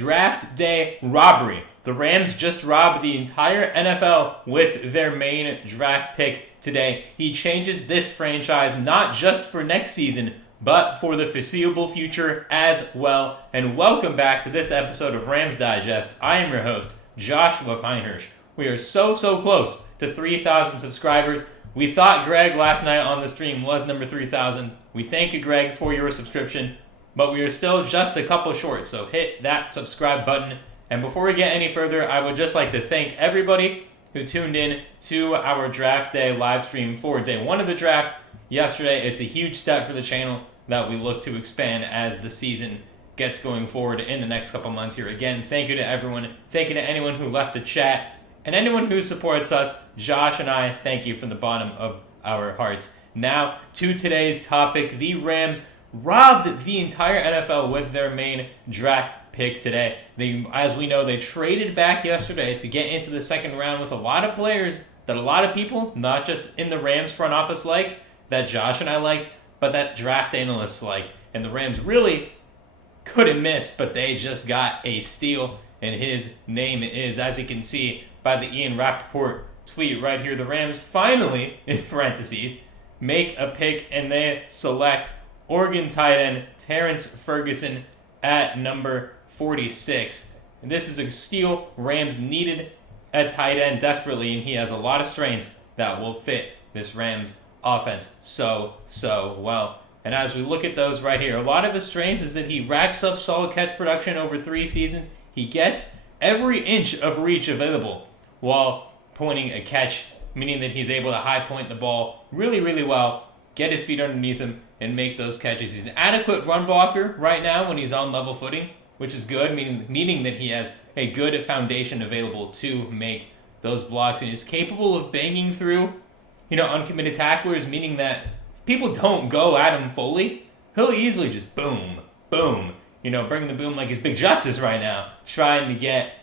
draft day robbery. The Rams just robbed the entire NFL with their main draft pick today. He changes this franchise not just for next season, but for the foreseeable future as well. And welcome back to this episode of Rams Digest. I am your host, Joshua Finehirsh. We are so close to 3,000 subscribers. We thought Greg last night on the stream was number 3,000. We thank you, Greg, for your subscription, but we are still just a couple short, so hit that subscribe button. And before we get any further, I would just like to thank everybody who tuned in to our draft day live stream for day one of the draft yesterday. It's a huge step for the channel that we look to expand as the season gets going forward in the next couple months here. Again, thank you to everyone. Thank you to anyone who left a chat and anyone who supports us. Josh and I thank you from the bottom of our hearts. Now to today's topic. The Rams robbed the entire NFL with their main draft pick today. As we know, they traded back yesterday to get into the second round with a lot of players that a lot of people, not just in the Rams front office like, that Josh and I liked, but that draft analysts like. And the Rams really couldn't miss, but they just got a steal, and his name is, as you can see by the Ian Rappaport tweet right here, the Rams finally, in parentheses, make a pick, and they select Oregon tight end Terrence Ferguson at number 46. And this is a steal. Rams needed a tight end desperately, and he has a lot of strengths that will fit this Rams offense so well. And as we look at those right here, a lot of his strengths is that he racks up solid catch production over 3 seasons. He gets every inch of reach available while pointing a catch, meaning that he's able to high point the ball really well, get his feet underneath him, and make those catches. He's an adequate run blocker right now when he's on level footing, which is good, meaning that he has a good foundation available to make those blocks, and is capable of banging through, uncommitted tacklers, meaning that if people don't go at him fully, he'll easily just boom, bringing the boom like his Big Justice right now, trying to get,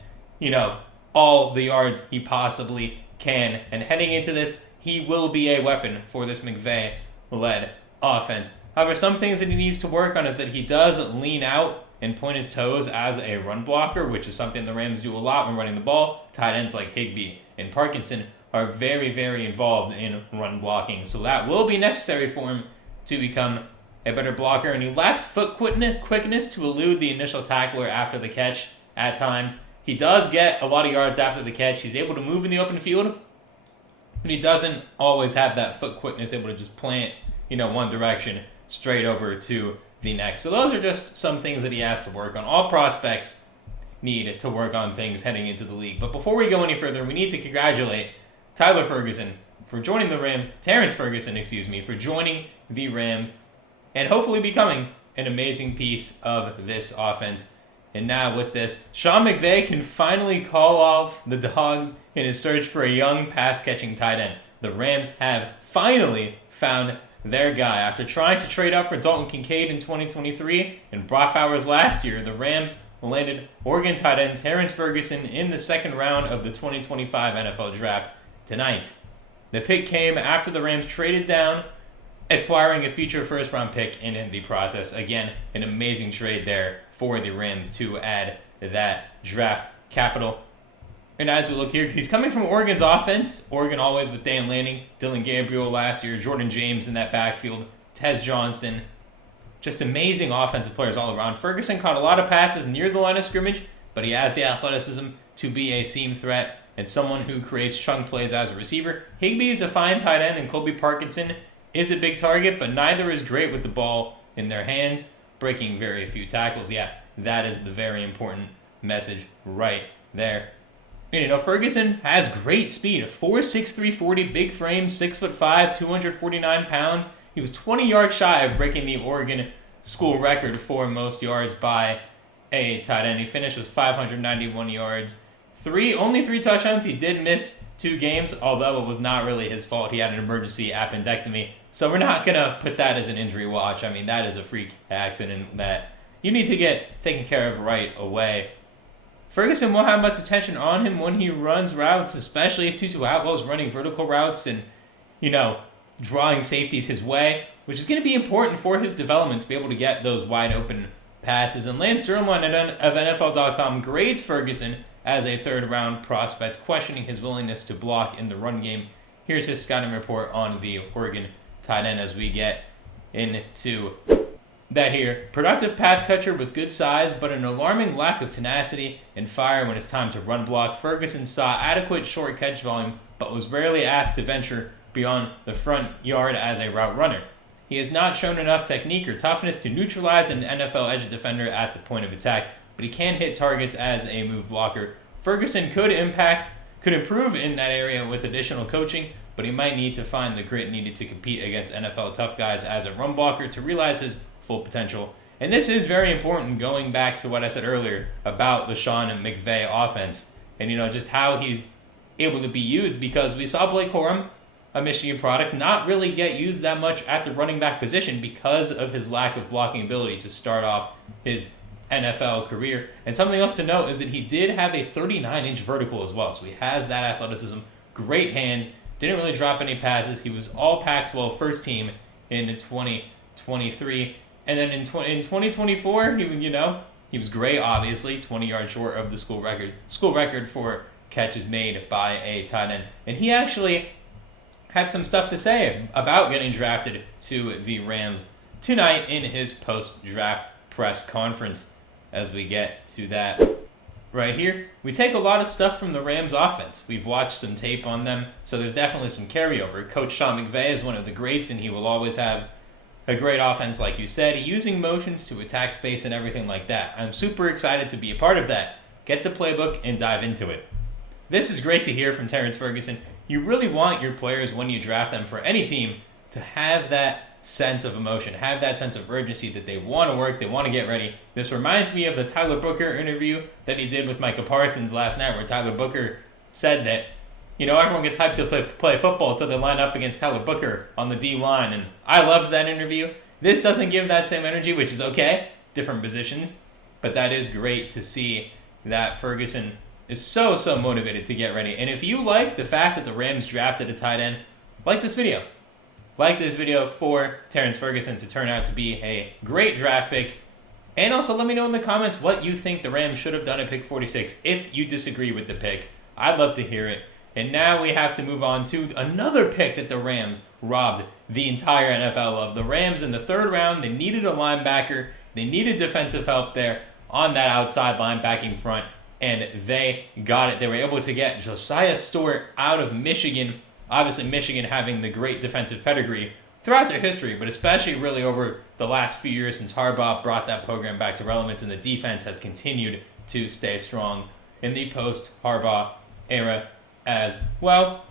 all the yards he possibly can. And heading into this, he will be a weapon for this McVay-led offense. However, some things that he needs to work on is that he does lean out and point his toes as a run blocker, which is something the Rams do a lot when running the ball. Tight ends like Higbee and Parkinson are very involved in run blocking, so that will be necessary for him to become a better blocker. And he lacks foot quickness to elude the initial tackler after the catch at times. He does get a lot of yards after the catch. He's able to move in the open field, but he doesn't always have that foot quickness, able to just plant, one direction straight over to the next. So those are just some things that he has to work on. All prospects need to work on things heading into the league. But before we go any further, we need to congratulate Terrence Ferguson for joining the Rams, for joining the Rams, and hopefully becoming an amazing piece of this offense. And now with this, Sean McVay can finally call off the dogs in his search for a young pass-catching tight end. The Rams have finally found their guy. After trying to trade up for Dalton Kincaid in 2023 and Brock Bowers last year, the Rams landed Oregon tight end Terrence Ferguson in the second round of the 2025 NFL Draft tonight. The pick came after the Rams traded down, acquiring a future first-round pick in the process. Again, an amazing trade there for the Rams to add that draft capital. And as we look here, he's coming from Oregon's offense. Oregon always with Dan Lanning, Dylan Gabriel last year, Jordan James in that backfield, Tez Johnson. Just amazing offensive players all around. Ferguson caught a lot of passes near the line of scrimmage, but he has the athleticism to be a seam threat and someone who creates chunk plays as a receiver. Higbee is a fine tight end, and Colby Parkinson is a big target, but neither is great with the ball in their hands, breaking very few tackles. Yeah, that is the very important message right there. And Ferguson has great speed. 4'6", 340, big frame, 6'5", 249 pounds. He was 20 yards shy of breaking the Oregon school record for most yards by a tight end. He finished with 591 yards. Only 3 touchdowns. He did miss 2 games, although it was not really his fault. He had an emergency appendectomy. So we're not going to put that as an injury watch. I mean, that is a freak accident that you need to get taken care of right away. Ferguson won't have much attention on him when he runs routes, especially if Tutu Atwell's running vertical routes and, drawing safeties his way, which is going to be important for his development to be able to get those wide open passes. And Lance Zierlein of NFL.com grades Ferguson as a third-round prospect, questioning his willingness to block in the run game. Here's his scouting report on the Oregon tight end as we get into that here. Productive pass catcher with good size, but an alarming lack of tenacity and fire when it's time to run block. Ferguson saw adequate short catch volume, but was rarely asked to venture beyond the front yard as a route runner. He has not shown enough technique or toughness to neutralize an NFL edge defender at the point of attack, but he can hit targets as a move blocker. Ferguson could improve in that area with additional coaching, but he might need to find the grit needed to compete against NFL tough guys as a run blocker to realize his full potential. And this is very important, going back to what I said earlier about the Sean and McVay offense and just how he's able to be used, because we saw Blake Corum, a Michigan product, not really get used that much at the running back position because of his lack of blocking ability to start off his NFL career. And something else to note is that he did have a 39-inch vertical as well, so he has that athleticism, great hands, didn't really drop any passes. He was all Pac-12 first team in 2023. And then in 2024, he was great, obviously, 20 yards short of the school record for catches made by a tight end. And he actually had some stuff to say about getting drafted to the Rams tonight in his post-draft press conference. As we get to that right here, we take a lot of stuff from the Rams offense. We've watched some tape on them, so there's definitely some carryover. Coach Sean McVay is one of the greats, and he will always have a great offense, like you said, using motions to attack space and everything like that. I'm super excited to be a part of that. Get the playbook and dive into it. This is great to hear from Terrence Ferguson. You really want your players, when you draft them for any team, to have that sense of emotion, have that sense of urgency that they want to work, they want to get ready. This reminds me of the Tyler Booker interview that he did with Micah Parsons last night, where Tyler Booker said that, everyone gets hyped to play football until they line up against Tyler Booker on the D-line, and I loved that interview. This doesn't give that same energy, which is okay, different positions, but that is great to see that Ferguson is so motivated to get ready. And if you like the fact that the Rams drafted a tight end, like this video. Like this video for Terrence Ferguson to turn out to be a great draft pick. And also let me know in the comments what you think the Rams should have done at pick 46 if you disagree with the pick. I'd love to hear it. And now we have to move on to another pick that the Rams robbed the entire NFL of. The Rams in the third round, they needed a linebacker. They needed defensive help there on that outside linebacking front. And they got it. They were able to get Josiah Stewart out of Michigan. Obviously, Michigan having the great defensive pedigree throughout their history, but especially really over the last few years since Harbaugh brought that program back to relevance, and the defense has continued to stay strong in the post-Harbaugh era as well.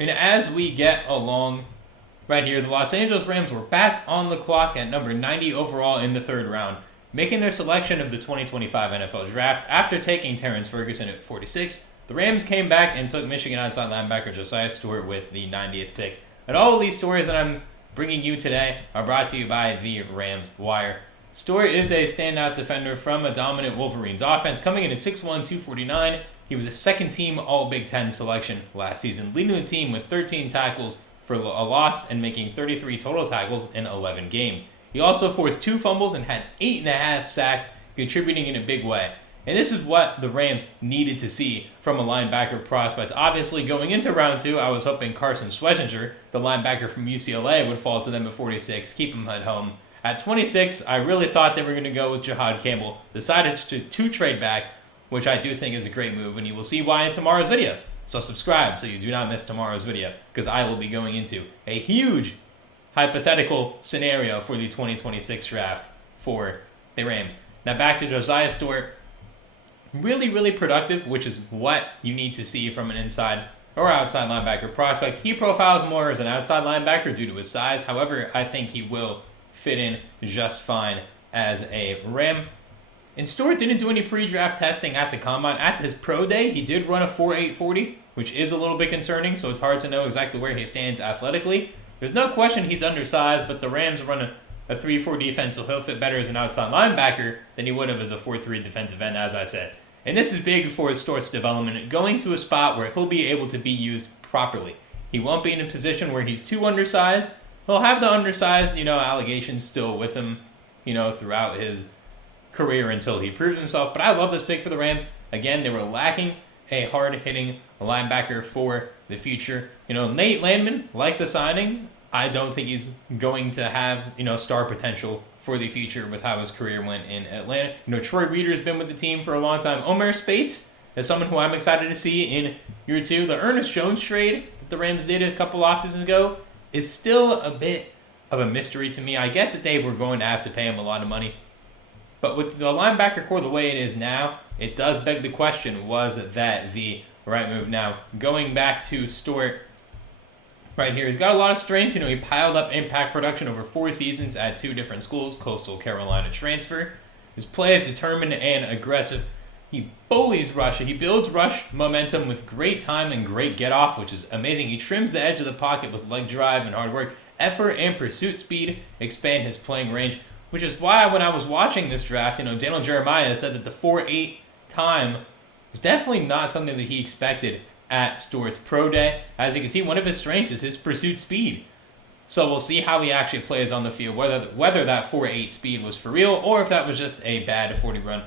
And as we get along right here, the Los Angeles Rams were back on the clock at number 90 overall in the third round, making their selection of the 2025 NFL Draft. After taking Terrence Ferguson at 46, the Rams came back and took Michigan outside linebacker Josiah Stewart with the 90th pick. And all of these stories that I'm bringing you today are brought to you by the Rams Wire. Stewart is a standout defender from a dominant Wolverines offense, coming in at 6'1", 249. He was a second-team All-Big Ten selection last season, leading the team with 13 tackles for a loss and making 33 total tackles in 11 games. He also forced 2 fumbles and had 8.5 sacks, contributing in a big way. And this is what the Rams needed to see from a linebacker prospect. Obviously, going into round 2, I was hoping Carson Schwarzenegger, the linebacker from UCLA, would fall to them at 46, keep him at home. At 26, I really thought they were going to go with Jahad Campbell. Decided to trade back, which I do think is a great move, and you will see why in tomorrow's video. So subscribe so you do not miss tomorrow's video, because I will be going into a huge hypothetical scenario for the 2026 draft for the Rams. Now back to Josiah Stewart. Really productive, which is what you need to see from an inside or outside linebacker prospect. He profiles more as an outside linebacker due to his size. However, I think he will fit in just fine as a Ram. And Stewart didn't do any pre-draft testing at the Combine. At his pro day, he did run a 4.840, which is a little bit concerning, so it's hard to know exactly where he stands athletically. There's no question he's undersized, but the Rams run a 3-4 defense, so he'll fit better as an outside linebacker than he would have as a 4-3 defensive end, as I said. And this is big for Stewart's development, going to a spot where he'll be able to be used properly. He won't be in a position where he's too undersized. He'll have the undersized, allegations still with him, throughout his career until he proves himself. But I love this pick for the Rams. Again, they were lacking a hard-hitting linebacker for the future. Nate Landman, like the signing, I don't think he's going to have, star potential for the future with how his career went in Atlanta. Troy Reeder's been with the team for a long time. Omer Spates is someone who I'm excited to see in year 2. The Ernest Jones trade that the Rams did a couple offseasons ago is still a bit of a mystery to me. I get that they were going to have to pay him a lot of money, but with the linebacker core the way it is now, it does beg the question, was that the right move? Now, going back to Stewart right here, he's got a lot of strengths. He piled up impact production over 4 seasons at 2 different schools, Coastal Carolina transfer. His play is determined and aggressive. He bullies rush. He builds rush momentum with great time and great get-off, which is amazing. He trims the edge of the pocket with leg drive and hard work. Effort and pursuit speed expand his playing range, which is why when I was watching this draft, Daniel Jeremiah said that the 4.8 time was definitely not something that he expected at Stewart's pro day. As you can see, one of his strengths is his pursuit speed. So we'll see how he actually plays on the field, whether that 4.8 speed was for real or if that was just a bad 40 run.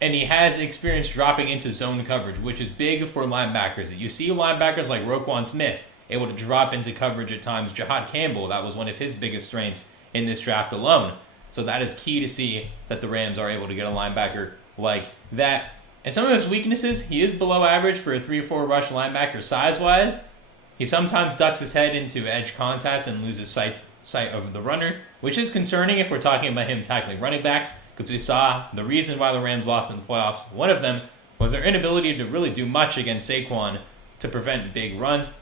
And he has experience dropping into zone coverage, which is big for linebackers. You see linebackers like Roquan Smith able to drop into coverage at times. Jahad Campbell, that was one of his biggest strengths in this draft alone. So that is key to see that the Rams are able to get a linebacker like that. And some of his weaknesses, he is below average for a 3-4 rush linebacker size-wise. He sometimes ducks his head into edge contact and loses sight of the runner, which is concerning if we're talking about him tackling running backs, because we saw the reason why the Rams lost in the playoffs. One of them was their inability to really do much against Saquon to prevent big runs.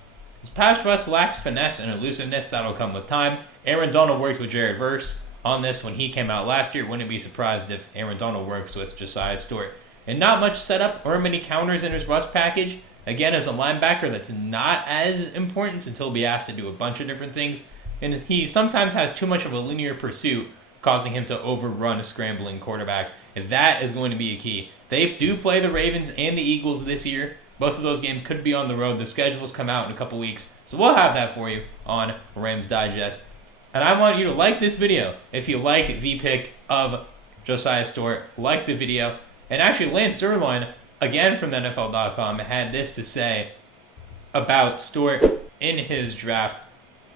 His pass rush lacks finesse and elusiveness. That'll come with time. Aaron Donald worked with Jared Verse on this when he came out last year. Wouldn't be surprised if Aaron Donald works with Josiah Stewart. And not much setup or many counters in his rush package. Again, as a linebacker, that's not as important until he'll be asked to do a bunch of different things. And he sometimes has too much of a linear pursuit, causing him to overrun scrambling quarterbacks. And that is going to be a key. They do play the Ravens and the Eagles this year. Both of those games could be on the road. The schedules come out in a couple weeks. So we'll have that for you on Rams Digest. And I want you to like this video if you like the pick of Josiah Stewart. Like the video. And actually, Lance Zierlein, again from NFL.com, had this to say about Stewart in his draft.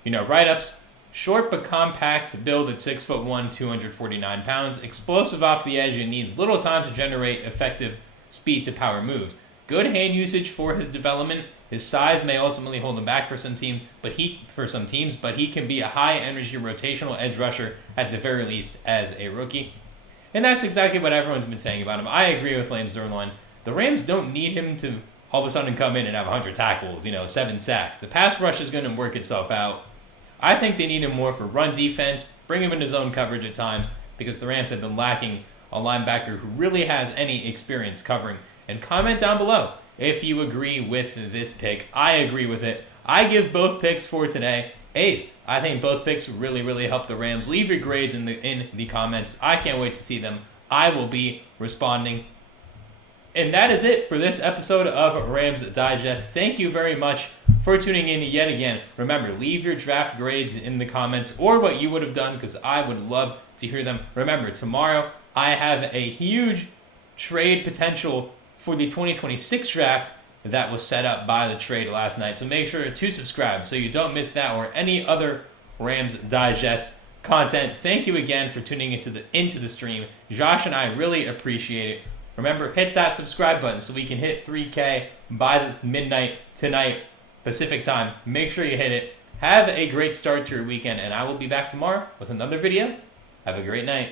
Write-ups: short but compact build at 6'1", 249 pounds. Explosive off the edge and needs little time to generate effective speed to power moves. Good hand usage for his development. His size may ultimately hold him back for some teams, but he can be a high-energy rotational edge rusher at the very least as a rookie. And that's exactly what everyone's been saying about him. I agree with Lance Zierlein. The Rams don't need him to all of a sudden come in and have 100 tackles, 7 sacks. The pass rush is going to work itself out. I think they need him more for run defense, bring him into zone coverage at times, because the Rams have been lacking a linebacker who really has any experience covering. And comment down below if you agree with this pick. I agree with it. I give both picks for today A's. I think both picks really, really help the Rams. Leave your grades in the comments. I can't wait to see them. I will be responding. And that is it for this episode of Rams Digest. Thank you very much for tuning in yet again. Remember, leave your draft grades in the comments or what you would have done, because I would love to hear them. Remember, tomorrow I have a huge trade potential for the 2026 draft that was set up by the trade last night. So make sure to subscribe so you don't miss that or any other Rams Digest content. Thank you again for tuning into the stream. Josh and I really appreciate it. Remember, hit that subscribe button so we can hit 3K by the midnight tonight Pacific time. Make sure you hit it. Have a great start to your weekend, and I will be back tomorrow with another video. Have a great night.